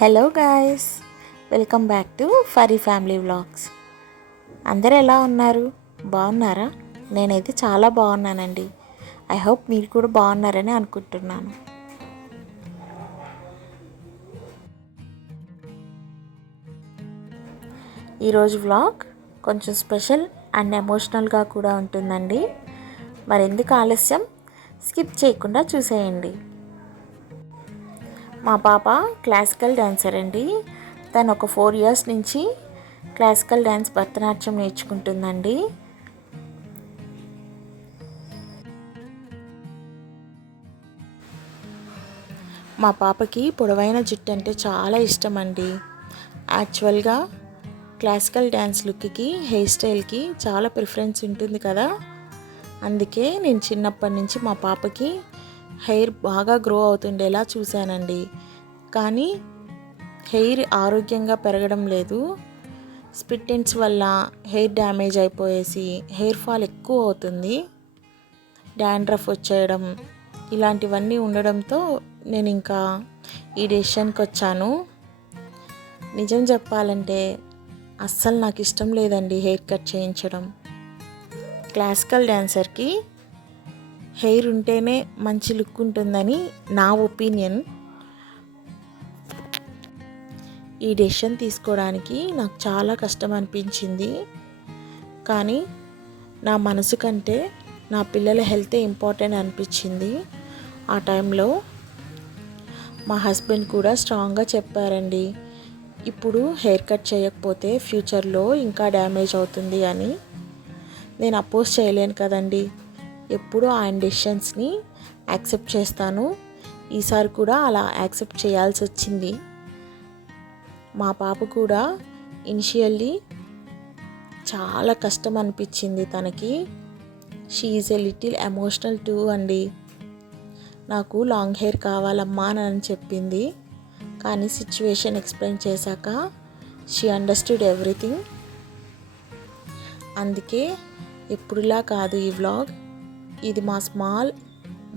Hello guys, welcome back to ఫరీ family vlogs. అందరూ ఎలా ఉన్నారు? బాగున్నారా? నేనైతే చాలా బాగున్నానండి. ఐ హోప్ మీరు కూడా బాగున్నారని అనుకుంటున్నాను. ఈరోజు వ్లాగ్ కొంచెం స్పెషల్ అండ్ ఎమోషనల్గా కూడా ఉంటుందండి. మరెందుకు ఆలస్యం, స్కిప్ చేయకుండా చూసేయండి. మా పాప క్లాసికల్ డ్యాన్సర్ అండి. తను ఒక 4 years నుంచి క్లాసికల్ డ్యాన్స్ భరతనాట్యం నేర్చుకుంటుందండి. మా పాపకి పొడవైన జుట్టు అంటే చాలా ఇష్టం అండి. యాక్చువల్గా క్లాసికల్ డ్యాన్స్ లుక్కి, హెయిర్ స్టైల్కి చాలా ప్రిఫరెన్స్ ఉంటుంది కదా. అందుకే నేను చిన్నప్పటి నుంచి మా పాపకి హెయిర్ బాగా గ్రో అవుతుండేలా చూశానండి. కానీ హెయిర్ ఆరోగ్యంగా పెరగడం లేదు. స్ప్లిట్ ఎండ్స్ వల్ల హెయిర్ డ్యామేజ్ అయిపోయేసి హెయిర్ ఫాల్ ఎక్కువ అవుతుంది. డాండ్రఫ్ వచ్చేయడం ఇలాంటివన్నీ ఉండడంతో నేను ఇంకా ఈ డెసిషన్కి వచ్చాను. నిజం చెప్పాలంటే అస్సలు నాకు ఇష్టం లేదండి హెయిర్ కట్ చేయించడం. క్లాసికల్ డ్యాన్సర్కి హెయిర్ ఉంటేనే మంచి లుక్ ఉంటుందని నా ఒపీనియన్. ఈ డెసిషన్ తీసుకోవడానికి నాకు చాలా కష్టం అనిపించింది. కానీ నా మనసు కంటే నా పిల్లల హెల్తే ఇంపార్టెంట్ అనిపించింది. ఆ టైంలో మా హస్బెండ్ కూడా స్ట్రాంగ్గా చెప్పారండి, ఇప్పుడు హెయిర్ కట్ చేయకపోతే ఫ్యూచర్లో ఇంకా డ్యామేజ్ అవుతుంది అని. నేను అపోజ్ చేయలేను కదండి. ఎప్పుడూ ఆయన డెసిషన్స్ని యాక్సెప్ట్ చేస్తాను. ఈసారి కూడా అలా యాక్సెప్ట్ చేయాల్సి వచ్చింది. మా పాప కూడా ఇనిషియల్లీ చాలా కష్టం అనిపించింది తనకి. She is a little emotional two అండి. నాకు లాంగ్ హెయిర్ కావాలమ్మా అని చెప్పింది. కానీ సిచ్యువేషన్ ఎక్స్ప్లెయిన్ చేశాక షీ అండర్స్టూడ్ ఎవ్రీథింగ్. అందుకే ఎప్పుడులా కాదు ఈ వ్లాగ్. ఇది మా స్మాల్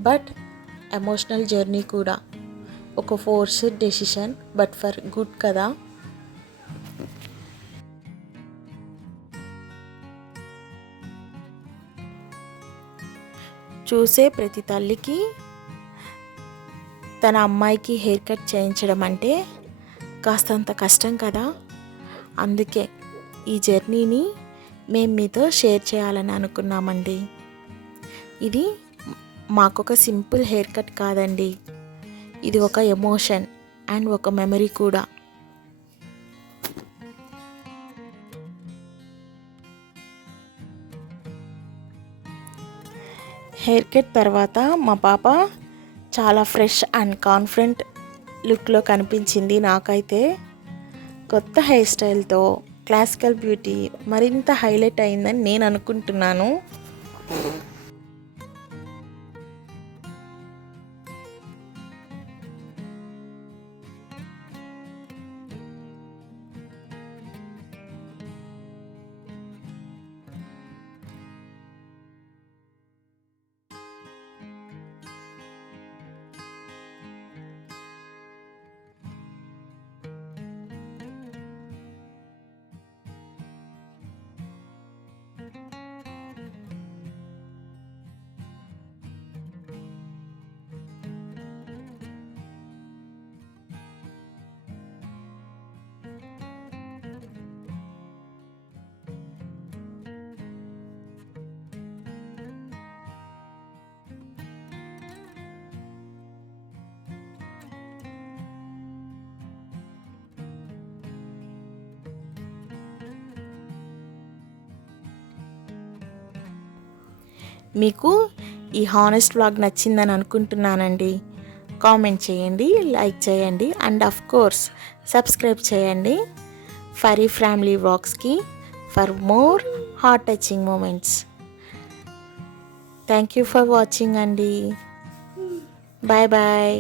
బట్ ఎమోషనల్ జర్నీ కూడా. ఒక forced decision but for good కదా. చూసే ప్రతి తల్లికి తన అమ్మాయికి హెయిర్ కట్ చేయించడం అంటే కాస్తంత కష్టం కదా. అందుకే ఈ జర్నీని మేము మీతో షేర్ చేయాలని అనుకున్నామండి. ఇది మాకొక సింపుల్ హెయిర్ కట్ కాదండి, ఇది ఒక ఎమోషన్ అండ్ ఒక మెమరీ కూడా. హెయిర్ కట్ తర్వాత మా పాప చాలా ఫ్రెష్ అండ్ కాన్ఫిడెంట్ లుక్లో కనిపించింది. నాకైతే కొత్త హెయిర్ స్టైల్తో క్లాసికల్ బ్యూటీ మరింత హైలైట్ అయిందని నేను అనుకుంటున్నాను. మీకు ఈ హానెస్ట్ వ్లాగ్ నచ్చిందని అనుకుంటున్నానండి. కామెంట్ చేయండి, లైక్ చేయండి అండ్ ఆఫ్ కోర్స్ సబ్స్క్రైబ్ చేయండి ఫరీ ఫ్యామిలీ వ్లాగ్స్కి for more heart touching moments. Thank you for watching అండి. Bye bye.